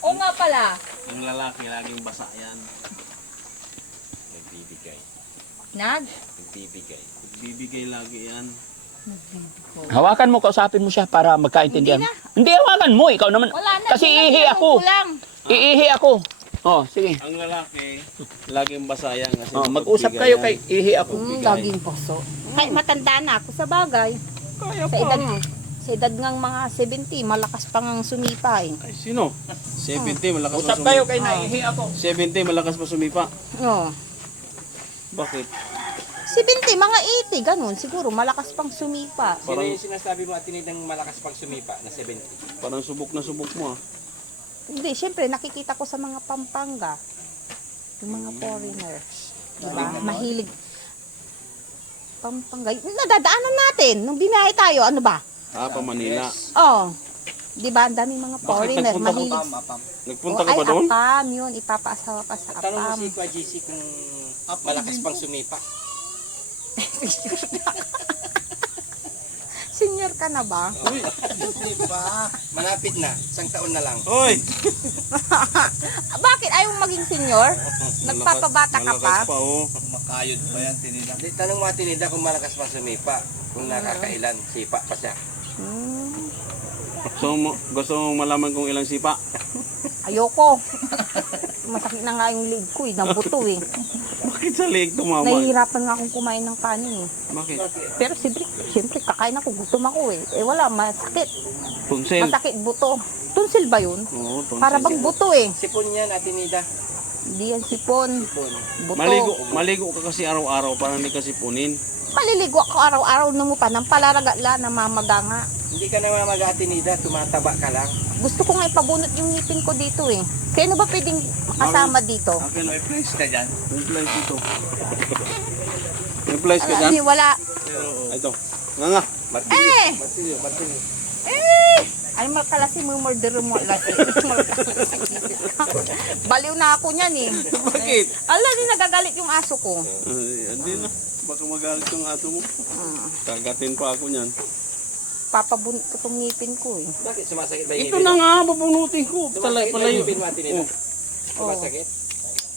Oo nga pala. Ang lalaki laging basa yan. Nagbibigay. Nagbibigay. Nagbibigay lagi yan. Hawakan mo, kausapin mo siya para magkaintindihan. Hindi, hawakan mo. Ikaw naman. Wala na. Kasi ihi ako. Kulang. Iihi ako. Oh, sige. Ang lalaki, laging basa yan. Kasi Oh, mag-usap kayo kay ihi ako. Laging puso. Kahit matanda na ako sa bagay. Sa edad ngang mga 70, malakas pang ang sumipa eh. Ay, sino? 70, malakas Usap pa kayo sumipa. kay naihi ako. 70, malakas pa sumipa. Oo. Bakit? 70, mga 80, ganun. Siguro, malakas pang sumipa. Sino yung sinasabi mo at tinidang malakas pang sumipa na 70? Parang subok na subok mo ah. Hindi, syempre, nakikita ko sa mga Pampanga. Yung mga foreigners. Diba? Mahilig. Pampanga. Nadadaanan natin. Nung binahe tayo, ano ba? Ah, pa Manila. Oh. Diba, ang daming mga foreigner. nagpunta Mahilig. Nagpunta Oh, ka ba doon? apam yun. Ipapaasawa pa sa Tanong mo apam. si Kwa GC kung malakas pang sumipa. Senior ka na ba? Malapit na, isang taon na lang. Hoy! Bakit ayaw maging senior? Nagpapabata ka pa? Malakas pa oh. Makayod pa yan, tinida. Di, tanong mo tinida kung malakas pang sumipa. Kung nakakailan, sipa pa siya. Gusto mo malaman kung ilang sipa? Ayoko. Masakit na nga yung leg ko eh. Nabuto eh. Bakit sa leeg tumama? Nahihirapan nga akong kumain ng kanin eh. Bakit? Pero siyempre kakain ako, gutom ako eh. Eh wala, masakit. Tonsil. Masakit buto. Tunsil ba yun? Oo, tonsil. Para bang buto eh. Sipon yan, tinida. Hindi yan sipon. Buto. Maligo ka kasi araw-araw para hindi ka sipunin. Maliligo ako araw-araw na mo pa ng palaraga la na mamaga nga. Hindi ka naman mag-atinida, tumataba ka lang. Gusto ko nga ipabunot yung ngipin ko dito eh. Sino ba pwedeng makasama dito? Akin, may place ka dyan? May place dito. May place ka dyan? Hindi, wala. Ito. Nga nga. Eh! Eh! Ay, malkalasi mo, murder mo, lasi. Baliw na ako niyan eh. Bakit? Ala, di nagagalit yung aso ko. Hindi na. Baka magalit yung ato mo. Kagatin pa ako niyan. Papabunot ko tong ngipin ko eh. Bakit sumasakit ba yung Ito na nga, babunutin ko. Sumasakit ba Palayo. yung ngipin mo, tinida? Oh, Sumasakit?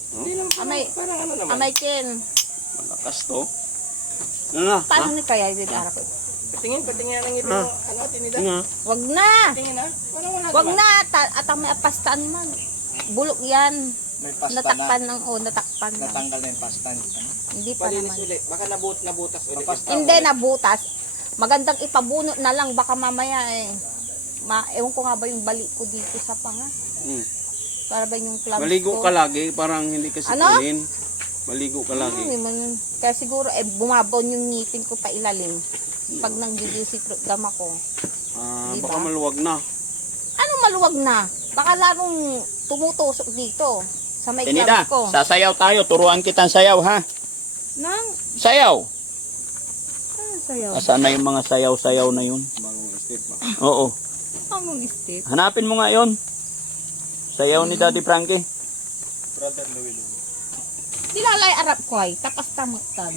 Hindi naman, Amay, parang ano naman. amay Ken. malakas to. Nga nga. Paano ni kaya yung araw ko? Patingin ang ngipin mo. Ano, tinida? Nga. Wag na! Tingin na. Parang wala Wag naman. na! At ang may apastaan man. Bulok yan. May pasta Natakpan ng, natakpan na. Natanggal na yung pasta. Hindi pa Palinis naman. ulit. Baka nabutas ulit. Hindi nabutas. Magandang ipabunot na lang. Baka mamaya eh. Ewan ko nga ba yung balik ko dito sa panga. Hmm. Para ba yung clubs Maligo ko? ka lagi, parang hindi ka Ano? sipunin. Maligo ka lagi. Kaya siguro bumabon yung ngipin ko pa ilalim. Pag nang juicy fruit gum ako. Diba? Baka maluwag na. Ano maluwag na? Baka lalong tumutusok dito. Sa may Tinida, clubs ko. sasayaw tayo. Turuan kitang sayaw, ha? Nang? Sayaw. Ano sayaw? Asan na yung mga sayaw-sayaw na yun? Bagong step ba? Oo. Anong step? Hanapin mo nga yun. Sayaw ni Daddy Frankie. Dilalay arap ko ay. Tapas tamutan.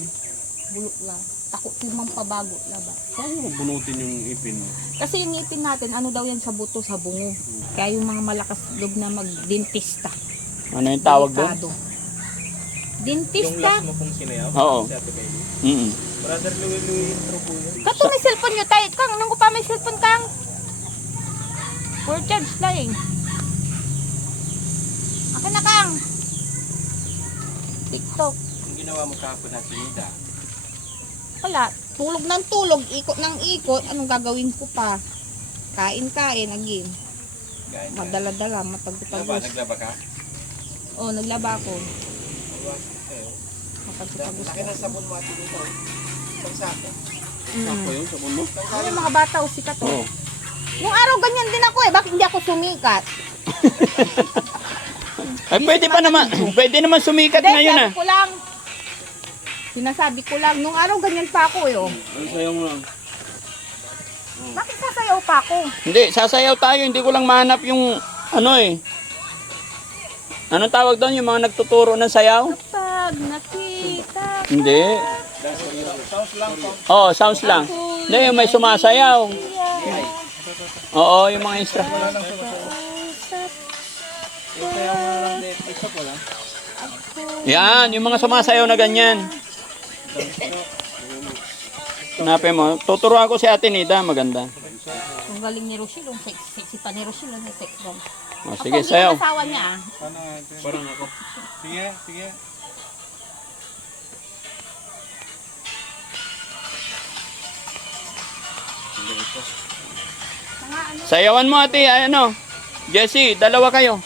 Bulok lang. Takot timang pabago laba. Paano mo bunutin yung ipin mo? Kasi yung ngipin natin, ano daw yan sa buto, sa bungo. Kaya yung mga malakas loob na mag-dentista. Ano yung tawag doon? Delikado. Dentista? mo kung sinayaw. Oo. Si Ate Baby. Mm-mm. Brother Louie intro po yun. Kato may cellphone nyo tayo. Kang, nung ko pa may cellphone kang. For charge flying. Akin na kang. TikTok. Yung ginawa mo kahapon na tinida. Wala. Tulog ng tulog. Ikot ng ikot. Anong gagawin ko pa? Kain-kain. Again. Gaya. Madala-dala. Naglaba, Matagtapos. naglaba ka? Oo, naglaba ako. Laki Matagtapos. ng sabon mo ate dito. Isang sako. Sako yun, sabon mo? Ano yung mga bata o sikat Oo. Nung araw ganyan din ako eh. Bakit hindi ako sumikat? Ay, pwede pa naman. Pwede naman sumikat Hindi, ngayon, sabi ko lang. Sinasabi ko lang. Nung araw ganyan pa ako eh. Oh. Ano sayaw mo lang? Bakit sasayaw pa ako? Hindi, sasayaw tayo. Hindi ko lang mahanap yung ano eh. Anong tawag doon? Yung mga nagtuturo ng sayaw? Kapag nakita Hindi. Oo, sounds lang. Hindi, yung may sumasayaw. Oo, yung mga instrument. Yan, yung mga sumasayaw na ganyan. Hanapin mo. Tuturuan ko si Ate Nida, maganda. Ang galing ni Rochelle, ang sexy pa ni Rochelle, ang sex bomb. O, sige, sayaw. Ang asawa niya, ah. Parang ako. Sige, sige. Sayawan mo, Ate. Ay, ano? Jessie, dalawa kayo.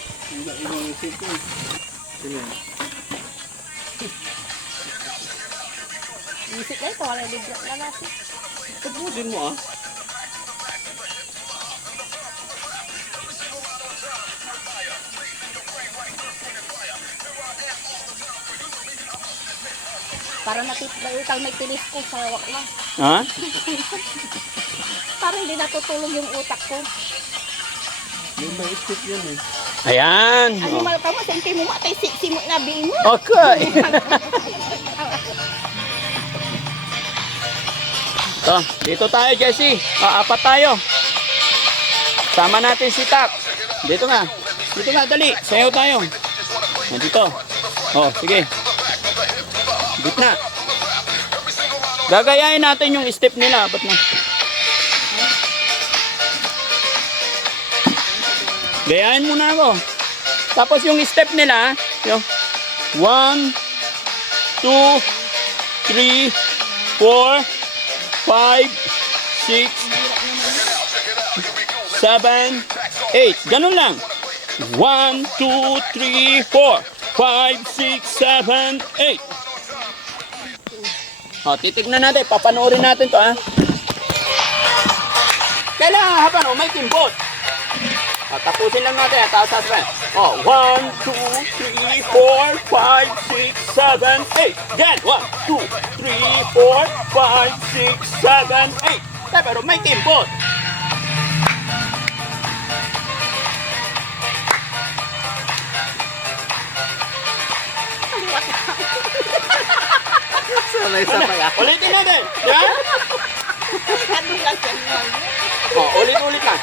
Isip na ito, wala libra na natin. Tapusin mo ah. Para natitang may telescope sa hawak lang. Ha? Para hindi natutulog yung utak ko. May maisip yan eh. Ayan. Ano O. mo ka mo, senti mo matay siksi mo na mo. Okay. So, dito tayo, Jessie. Apat tayo. Sama natin si Tak. Dito nga. Dito nga, dali. Sayaw tayo. Dito. Oh, sige. Gitna. Gagayain natin yung step nila. Ba't na? Gayahin muna ako. Tapos yung step nila, yung 1, 2, 3, 4, 5, 6, 7, 8. Ganun lang. 1, 2, 3, 4, 5, 6, 7, 8. O, titignan natin. Papanoorin natin to, ha. Kailangan habang may timbot. O, tapusin lang natin, ha. Tapos sasabihin. O, 1, 2, 3, 4, 5, 6, 7, 8. Yan. 1, 2, 3, 4, 5, 6, 7, 8. Pero may timbot. Ulitin natin. Yan. O, ulit-ulit lang.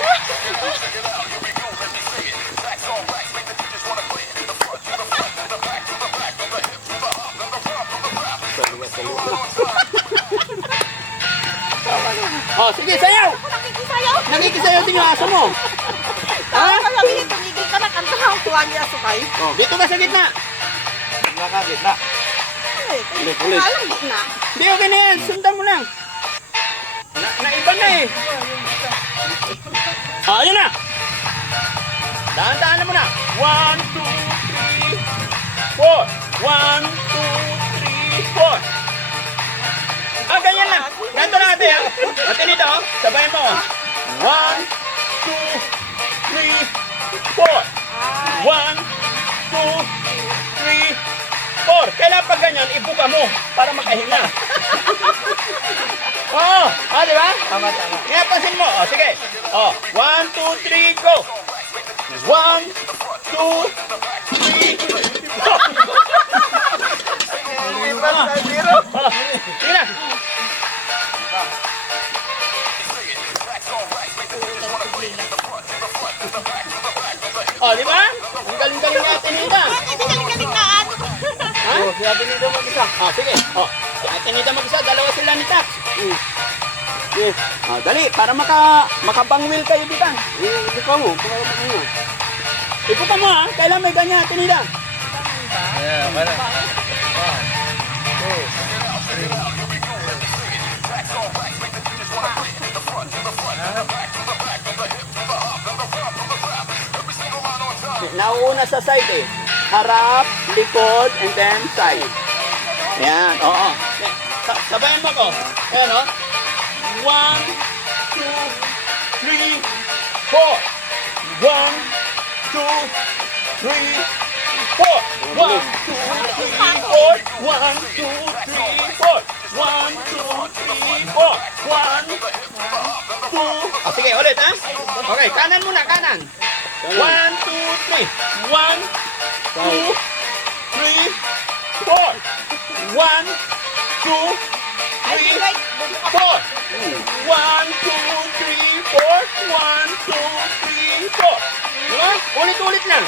O, sige, sayaw. Nakikisayaw. Nakikisayaw din yung aso mo. Ha? Sabi niya, tumigil ka na, kanta ka, tuwa niya sukay. O, dito ka sa gitna. Nakakita. Ulit, ulit. Alam mo na. Hindi, okay na yan. Sundan mo lang. Naiba na eh. Ah, yun na. Dahan-dahan mo na. 1, 2, 3, 4. 1, 2, 3, 4. Ah, ganyan lang. Ganito lang ate, ha. Ate nito, oh. Sabayin mo. 1, 2, 3, 4. 1, 2, 3, 4. Kailangan pag ganyan, ibuka mo para makahinga. Oo. Ah, di ba? Tama, tama. Iapasin mo. O, sige. O, 1, 2, 3, go. 1, 2, 3, 4. Sige na. O, di ba? Ang galing-galing ni Ate Nida. Ito galing-galing na ano. Ha? Si Ate Nida mag-isa. Ah, sige. O, si Ate Nida mag-isa. Dalawa sila ni Tax. Yes. Ah, dali, para makabangwil kayo dito. Ibuka mo. Ibuka mo, ha? Kailan may ganyan, Ate Nida? Yeah, para. Nauuna sa side eh. Harap, likod, and then side. Ayan, oo. Sabayan mo ko. Ayan, o. 1, 2, 3, 4. 1, 2, 3, 4. 1, 2, 3, 4. 1, 2, 3, 4. 1, 2, 3, 4. 1, 2. Oh, sige, ulit ha. Okay, kanan muna, kanan. 1, 2, 3. 1, 2, 4. 1, 2, 3, 4. 1, 2, 3, 4. 1, 2, 3, 4. Diba? Ulit-ulit lang.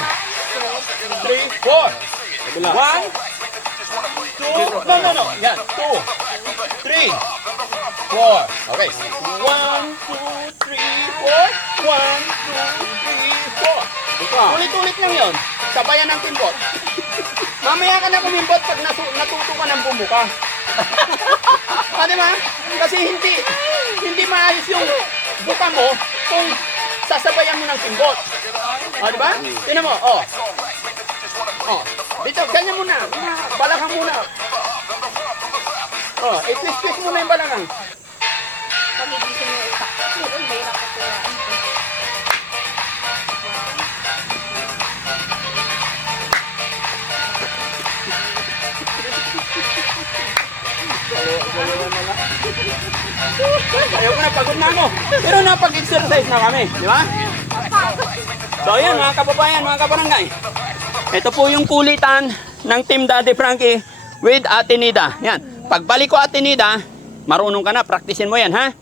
3, 4. 1, 2, no. Yan. 2, 3, 4. Okay. 1, 2, 3, 4. 1, 2, 3, 4. Ulit-ulit lang yon. Sabayan ng timbot. Mamaya ka na kumimbot pag natuto ka ng bumuka. Ah, di ba? Kasi hindi maayos yung buka mo kung sasabayan mo ng timbot. Ah, di ba? Tingnan mo, oh. Oh, dito, ganyan muna. Balakang muna. Oh, i-twist-twist muna yung balakang. Pagigising yung utak. Siguro, mahirap ako. Ayaw ko na, pagod na ako. Pero napag-exercise na kami, di ba? So yan mga kababayan, mga kabarangay. Ito po yung kulitan ng Team Daddy Frankie with Ate Nida. Yan. Pagbalik ko Ate Nida, marunong ka na, praktisin mo yan, ha?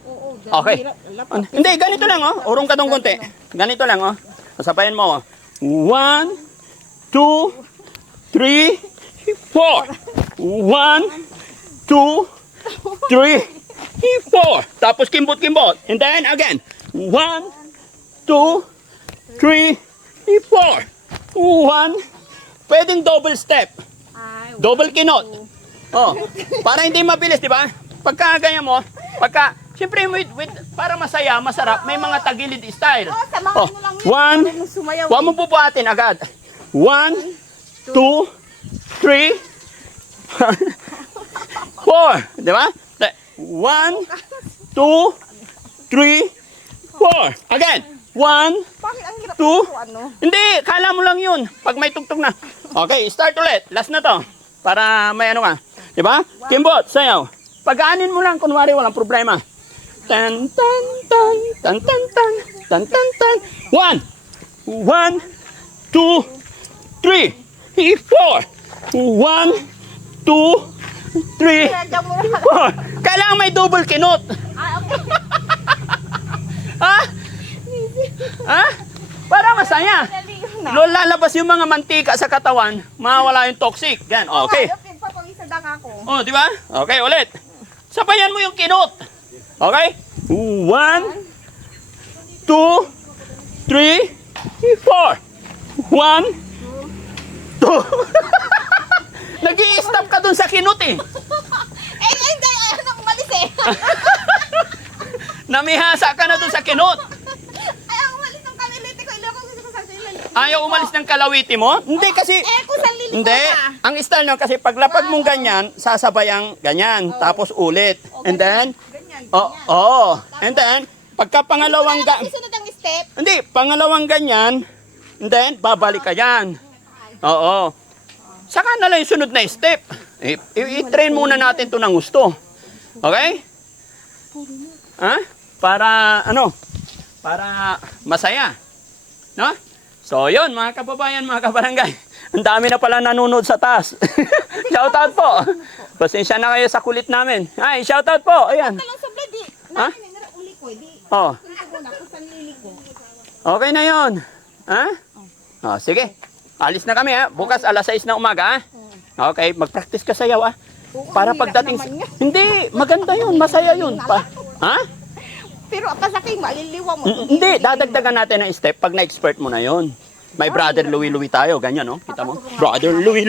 Okay. Hindi, ganito lang, oh. Urong ka tong konti. Ganito lang, oh. Sasabayan mo, oh. 1, 2, 3, 4. 1, 2, 3, 4. Tapos kimbot-kimbot. And then again. 1, 2, 3, 4. 1. Pwedeng double step. Double kinot. Oh, para hindi mabilis, di ba? Pagka ganyan mo, siyempre para masaya, masarap, may mga tagilid style. Oh, 1, huwag mo pupuatin agad. 1, 2, 3, 4. Di ba? 1, 2, 3, 4. Again. 1, 2. Hindi, kala mo lang yun. Pag may tugtog na. Okay, start ulit. Last na to. Para may ano ka. Di ba? Kimbot, sayaw. Pagaanin mo lang, kunwari walang problema. Tan, tan, tan, tan, tan, tan, tan, tan, tan. 1, 1, 2, 3, 4. 1, 2, 3, 4. Kailangan may double kinot. Ha? Ha? Para masaya. Lalabas yung mga mantika sa katawan, mawala yung toxic. Yan, okay. Oh, di ba? Okay, ulit. Sabayan mo yung kinot. Okay? 1, 2, 3, 4. 1, 2. Nag-i-stop ka dun sa kinot eh. Hindi, ayaw na umalis eh. Namihasa ka na dun sa kinot. Ayaw umalis ng kaliliti ko. Ilang ko gusto ko sa sila. Ayaw umalis ng kalawiti mo? Hindi kasi... Kung sa liliko Hindi. na. Ang style nyo, kasi paglapag mong ganyan, sasabayang ganyan. Tapos ulit. And then... Oh. And then, pagka pangalawang... Isunod ang step. Hindi, pangalawang ganyan. And then, babalik ka yan. Oo. Saka na lang yung sunod na step. I-train muna natin to ng gusto. Okay? Ha? Para, para masaya. No? So, yun, mga kababayan, mga kabarangay. Ang dami na pala nanonood sa taas. Shoutout po. Pasensya na kayo sa kulit namin. Ay, shoutout po. Ayan. Talong sa blade, di. Ha? Uli ko, di. Oh. Uli ko na, kung sa liliko. Okay na yun. Ha? Oh, sige. Alis na kami, ha? Bukas alas 6 na umaga, ha? Okay, mag-practice ka sayaw, ha? Para pagdating... Hindi, maganda yun. Masaya yun. Ha? Pero pasakay, maliliwa mo. Hindi, dadagdagan natin ng step pag na-expert mo na yon. May brother Louie tayo, ganyan, no? Kita mo? Brother Louie.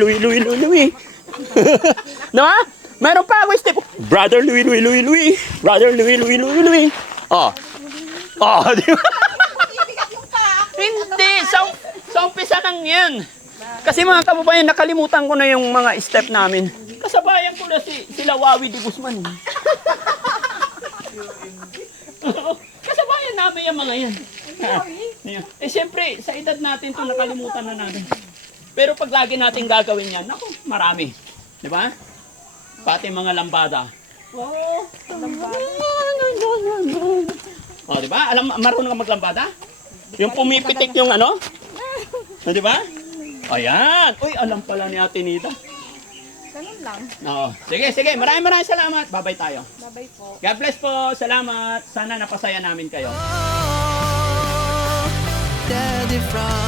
Diba? Meron pa ako step. Brother Louie. Brother Louie. Oh. Oh, di ba? Hindi, sa umpisa lang yan. Kasi mga kababayan, nakalimutan ko na yung mga step namin. Kasabayan ko na sila Wawi de Guzman. Kasabayan namin yung mga yan. Eh siyempre, sa edad natin to nakalimutan na natin. Pero pag lagi natin gagawin yan, naku, marami. Di ba? Pati mga lambada. Oh, oh, di ba? Marunong ka maglambada? Yung pumipitik yung ano? Di ba? Ayan! Uy, alam pala ni Ate Nida. Ganun lang. Oo. Sige, sige. Maraming salamat. Babay tayo. Babay po. God bless po. Salamat. Sana napasaya namin kayo. Daddy Frankie.